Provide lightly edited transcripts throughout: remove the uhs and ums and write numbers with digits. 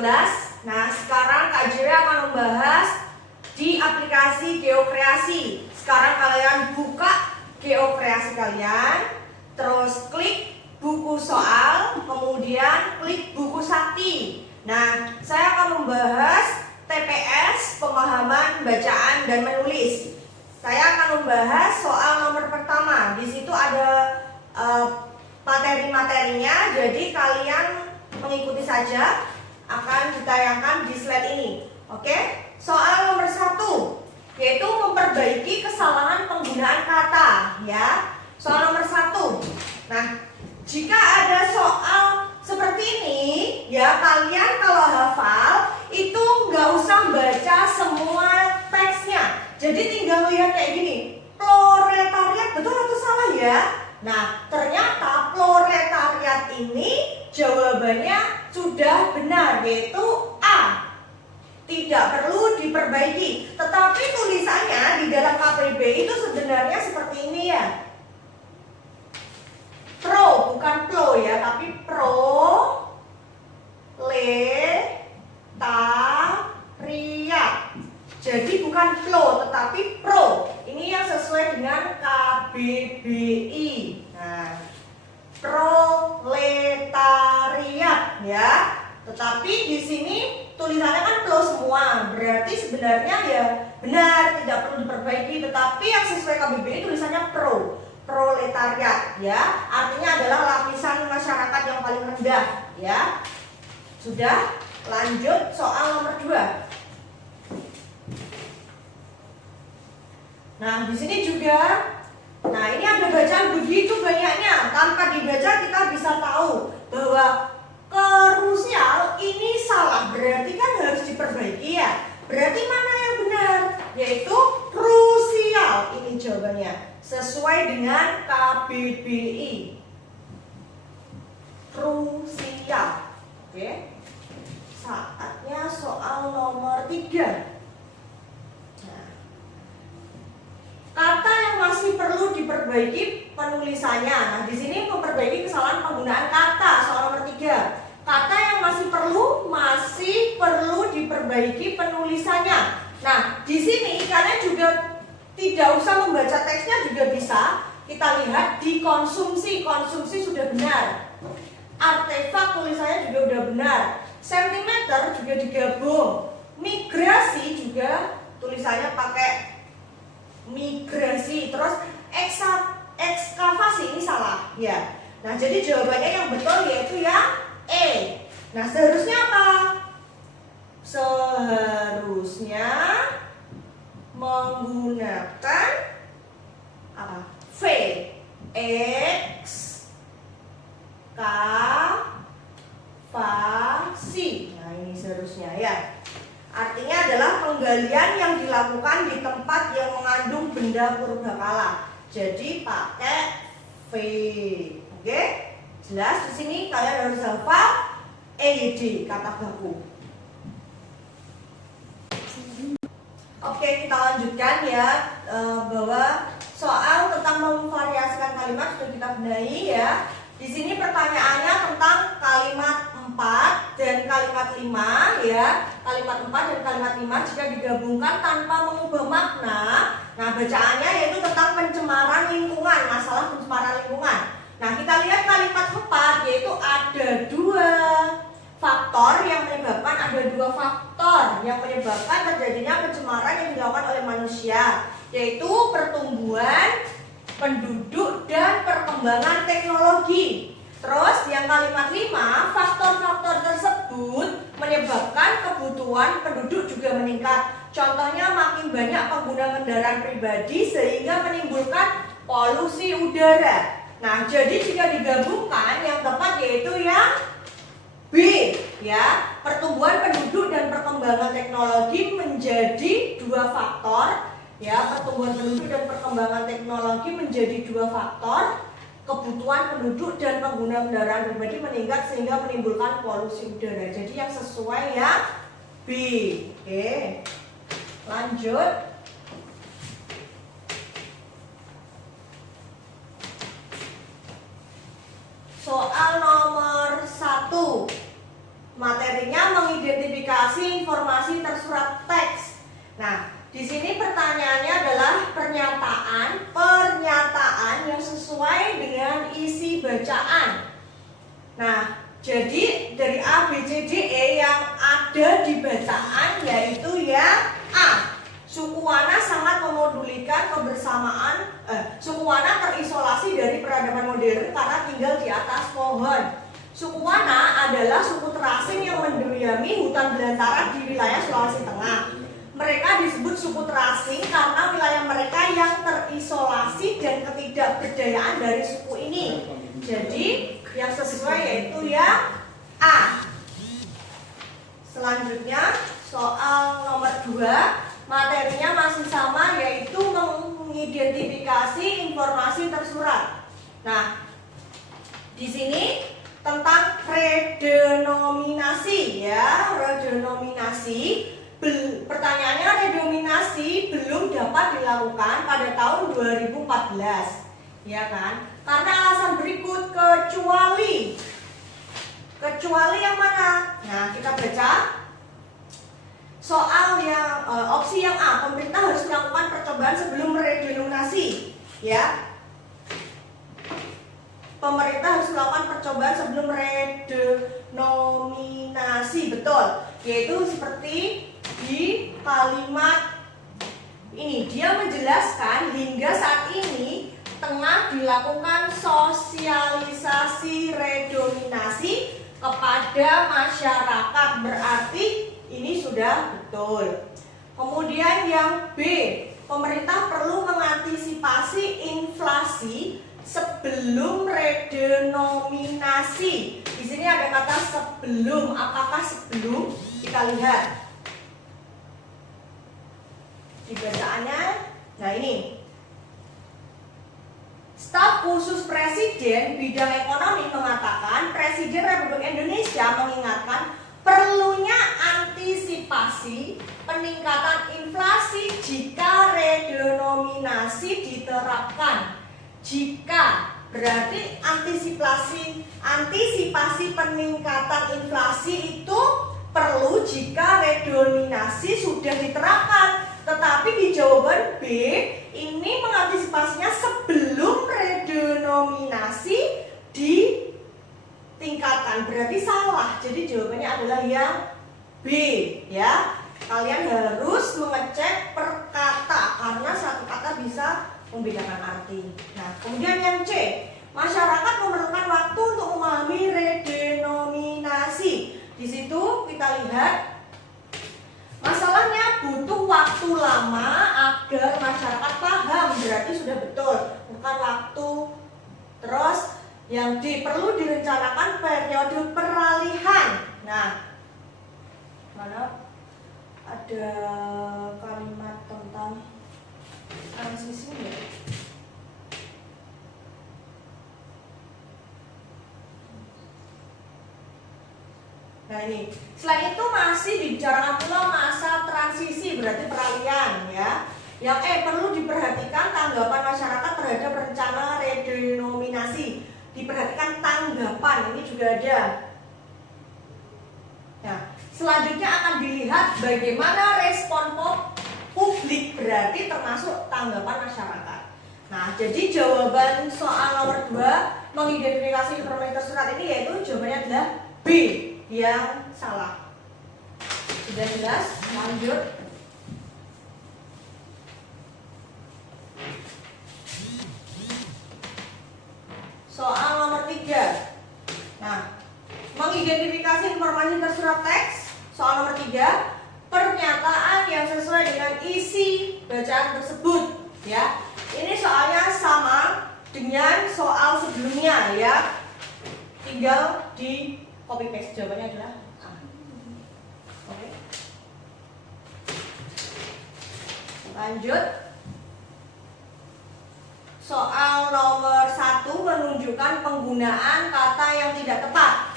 12. Nah, sekarang Kak JW akan membahas di aplikasi Geokreasi. Sekarang kalian buka Geokreasi kalian, terus klik buku soal, kemudian klik buku sakti. Nah, saya akan membahas TPS, pemahaman bacaan dan menulis. Saya akan membahas soal nomor pertama. Di situ ada materi-materinya, jadi kalian mengikuti saja, akan ditayangkan di slide ini. Oke, soal nomor 1 yaitu memperbaiki kesalahan penggunaan kata, ya. Soal nomor 1. Nah, jika ada soal seperti ini, ya kalian kalau hafal itu nggak usah baca semua teksnya. Jadi tinggal lihat kayak gini, proletariat betul atau salah ya? Nah, ternyata proletariat ini jawabannya sudah benar, yaitu A. Tidak perlu diperbaiki. Tetapi tulisannya di dalam KBB itu sebenarnya seperti ini ya. Pro, bukan plo ya, tapi proletariat. Jadi bukan plo, tetapi pro. Ini yang sesuai dengan KBBI. Nah, proletariat ya. Tetapi di sini tulisannya kan plo semua. Berarti sebenarnya ya benar, tidak perlu diperbaiki. Tetapi yang sesuai KBBI tulisannya pro, proletariat ya. Artinya adalah lapisan masyarakat yang paling rendah ya. Sudah, lanjut soal nomor 2. Nah, di sini juga, nah ini ada bacaan begitu banyaknya. Tanpa dibaca kita bisa tahu bahwa krusial ini salah, berarti kan harus diperbaiki ya. Berarti mana yang benar? Yaitu krusial. Ini jawabannya sesuai dengan KBBI. Krusial. Oke. Saatnya soal nomor 3. Kata yang masih perlu diperbaiki penulisannya. Nah, di sini memperbaiki kesalahan penggunaan kata. Soal nomor 3. Kata yang masih perlu diperbaiki penulisannya. Nah, di sini kalian juga tidak usah membaca teksnya juga bisa. Kita lihat di konsumsi. Konsumsi sudah benar. Artefak tulisannya juga udah benar. Sentimeter juga digabung. Migrasi juga tulisannya pakai migrasi. Terus ekskavasi ini salah ya. Nah, jadi jawabannya yang betul yaitu yang E. Nah, seharusnya apa? Seharusnya menggunakan apa? V. Ekskavasi. Nah, ini seharusnya ya. Artinya adalah penggalian yang dilakukan di tempat yang mengandung benda purbakala. Jadi pakai V. Oke? Jelas di sini kalian harus hafal EYD kata baku. Oke, kita lanjutkan ya, bahwa soal tentang memvariasikan kalimat sudah kita benahi ya. Di sini pertanyaannya tentang kalimat 4 dan kalimat 5 ya. Kalimat 4 dan kalimat 5 jika digabungkan tanpa mengubah makna. Nah, bacaannya yaitu tentang pencemaran lingkungan, masalah pencemaran lingkungan. Nah, kita lihat kalimat 4 yaitu ada dua faktor yang menyebabkan terjadinya pencemaran yang dilakukan oleh manusia, yaitu pertumbuhan penduduk dan perkembangan teknologi. Terus yang kalimat 5, faktor-faktor tersebut menyebabkan kebutuhan penduduk juga meningkat. Contohnya makin banyak pengguna kendaraan pribadi sehingga menimbulkan polusi udara. Nah, jadi jika digabungkan yang tepat yaitu yang B ya. Pertumbuhan penduduk dan perkembangan teknologi menjadi dua faktor ya. Pertumbuhan penduduk dan perkembangan teknologi menjadi dua faktor. Kebutuhan penduduk dan pengguna kendaraan pribadi meningkat sehingga menimbulkan polusi udara. Jadi yang sesuai yang B. Oke. Lanjut. Soal nomor 1. Materinya mengidentifikasi informasi tersurat teks. Nah, di sini pertanyaannya adalah pernyataan yang sesuai dengan isi bacaan. Nah, jadi dari A, B, C, D, E yang ada di bacaan yaitu yang A. Suku Wana sangat memodulikan kebersamaan. Suku Wana terisolasi dari peradaban modern karena tinggal di atas pohon. Suku Wana adalah suku terasing yang mendiami hutan belantara di wilayah Sulawesi Tengah. Mereka disebut suku terasing karena wilayah mereka yang terisolasi dan ketidakberdayaan dari suku ini. Jadi yang sesuai yaitu yang A. Selanjutnya soal nomor 2, materinya masih sama yaitu mengidentifikasi informasi tersurat. Nah, di sini tentang redenominasi ya, redenominasi. Pertanyaannya, redenominasi belum dapat dilakukan pada tahun 2014, ya kan? Karena alasan berikut, kecuali yang mana? Nah, kita baca soal yang opsi yang A, pemerintah harus melakukan percobaan sebelum redenominasi, ya. Pemerintah harus melakukan percobaan sebelum redenominasi, betul. Yaitu seperti di kalimat ini, dia menjelaskan hingga saat ini tengah dilakukan sosialisasi redenominasi kepada masyarakat, berarti ini sudah betul. Kemudian yang B, pemerintah perlu mengantisipasi inflasi sebelum redenominasi. Di sini ada kata sebelum. Apakah sebelum? Kita lihat di bacaannya. Nah, ini staf khusus Presiden bidang ekonomi mengatakan Presiden Republik Indonesia mengingatkan perlunya antisipasi peningkatan inflasi jika redenominasi diterapkan. Jika berarti antisipasi peningkatan inflasi itu perlu jika redenominasi sudah diterapkan. Tetapi di jawaban B ini mengantisipasinya sebelum redenominasi ditingkatkan, berarti salah. Jadi jawabannya adalah yang B, ya. Kalian harus mengecek per kata karena satu kata bisa membedakan arti. Nah, kemudian yang C, masyarakat memerlukan waktu untuk memahami redenominasi. Di situ kita lihat masalahnya butuh waktu lama agar masyarakat paham, berarti sudah betul, bukan waktu. Terus yang D, perlu direncanakan periode peralihan. Nah, mana ada kalimat tentang transisi ya? Nah, ini selain itu masih dibicarakan pula masa transisi, berarti peralihan ya. Yang E, perlu diperhatikan tanggapan masyarakat terhadap rencana redenominasi. Diperhatikan tanggapan, ini juga ada. Nah, selanjutnya akan dilihat bagaimana respon publik, berarti termasuk tanggapan masyarakat. Nah, jadi jawaban soal nomor 2 mengidentifikasi informasi tersurat ini yaitu jawabannya adalah B yang salah. Sudah jelas? Lanjut. Soal nomor 3. Nah, mengidentifikasi informasi tersurat teks. Soal nomor 3, pernyataan yang sesuai dengan isi bacaan tersebut, ya. Ini soalnya sama dengan soal sebelumnya, ya. Tinggal di copy paste, jawabannya adalah A. Oke. Lanjut. Soal nomor 1 menunjukkan penggunaan kata yang tidak tepat.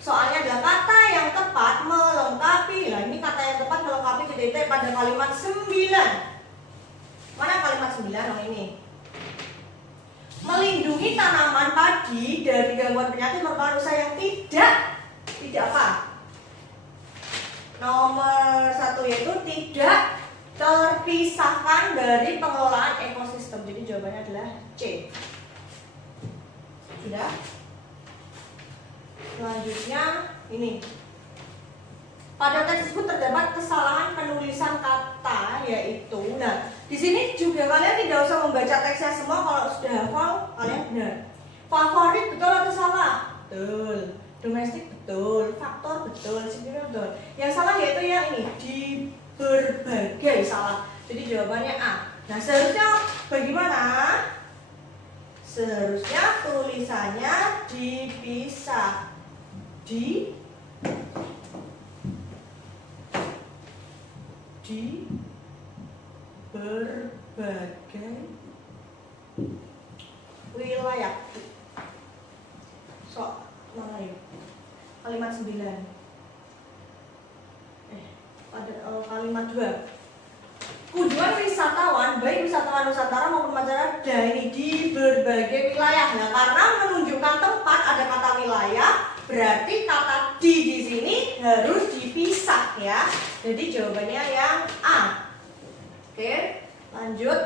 Soalnya adalah kata yang tepat melengkapi. Nah, ini kata yang tepat melengkapi titik pada kalimat 9. Mana kalimat 9? Oh, ini. Melindungi tanaman padi dari gangguan penyakit merupakan usaha yang tidak apa? Nomor 1 yaitu tidak terpisahkan dari pengelolaan ekosistem. Jadi jawabannya adalah C. Sudah. Selanjutnya ini. Pada teks tersebut terdapat kesalahan penulisan kata, yaitu, nah di sini juga kalian tidak usah membaca teksnya semua. Kalau sudah hafal kalian benar. Favorit betul atau salah? Betul. Domestik betul. Faktor betul. Sendiri betul. Yang salah yaitu yang ini, di berbagai, salah. Jadi jawabannya A. Nah seharusnya bagaimana? Seharusnya tulisannya dipisah. Di berbagai wilayah. Mana ya? Kalimat 9. Pada kalimat 2. Kunjungan wisatawan, baik wisatawan Nusantara maupun mancanegara ini di berbagai wilayah. Nah, karena menunjukkan tempat ada kata wilayah, berarti kata di sini harus dipisah ya. Jadi jawabannya yang A. Oke, lanjut.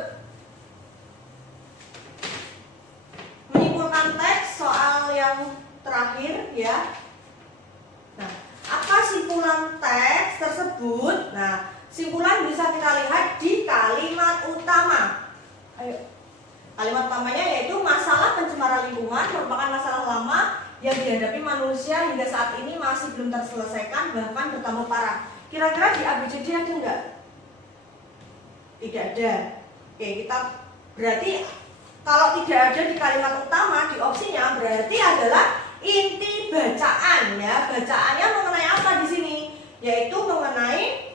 Menyimpulkan teks soal yang terakhir ya. Nah, apa simpulan teks tersebut? Nah, simpulan bisa kita lihat di kalimat utama. Ayo. Kalimat utamanya yaitu masalah pencemaran lingkungan merupakan masalah lama yang dihadapi manusia hingga saat ini masih belum terselesaikan, bahkan bertambah parah. Kira-kira di ABCD ada enggak? Tidak ada. Oke, kita berarti kalau tidak ada di kalimat utama, di opsinya berarti adalah inti bacaan ya. Bacaannya mengenai apa di sini? Yaitu mengenai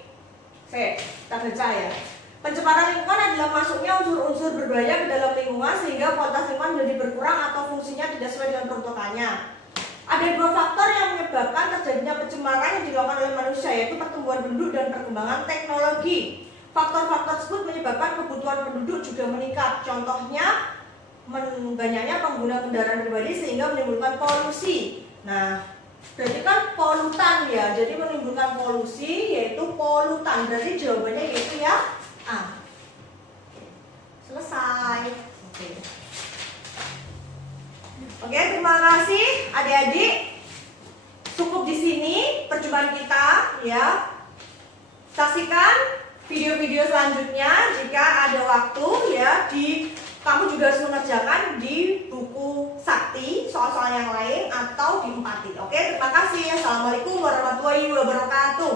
kita baca ya. Pencemaran lingkungan adalah masuknya unsur-unsur berbahaya ke dalam lingkungan sehingga kualitas lingkungan menjadi berkurang atau fungsinya tidak sesuai dengan peruntukannya. Ada 2 faktor yang menyebabkan terjadinya pencemaran yang dilakukan oleh manusia, yaitu pertumbuhan penduduk dan perkembangan teknologi. Faktor-faktor tersebut menyebabkan kebutuhan penduduk juga meningkat. Contohnya banyaknya pengguna kendaraan pribadi sehingga menimbulkan polusi. Nah, berarti kan polutan ya, jadi menimbulkan polusi yaitu polutan. Berarti jawabannya yaitu ya A. Selesai. Oke, terima kasih adik-adik. Cukup di sini perjumpaan kita ya. Saksikan video-video selanjutnya jika ada waktu ya. Kamu juga harus mengerjakan di buku sakti soal-soal yang lain atau di empati. Oke, terima kasih. Assalamualaikum warahmatullahi wabarakatuh.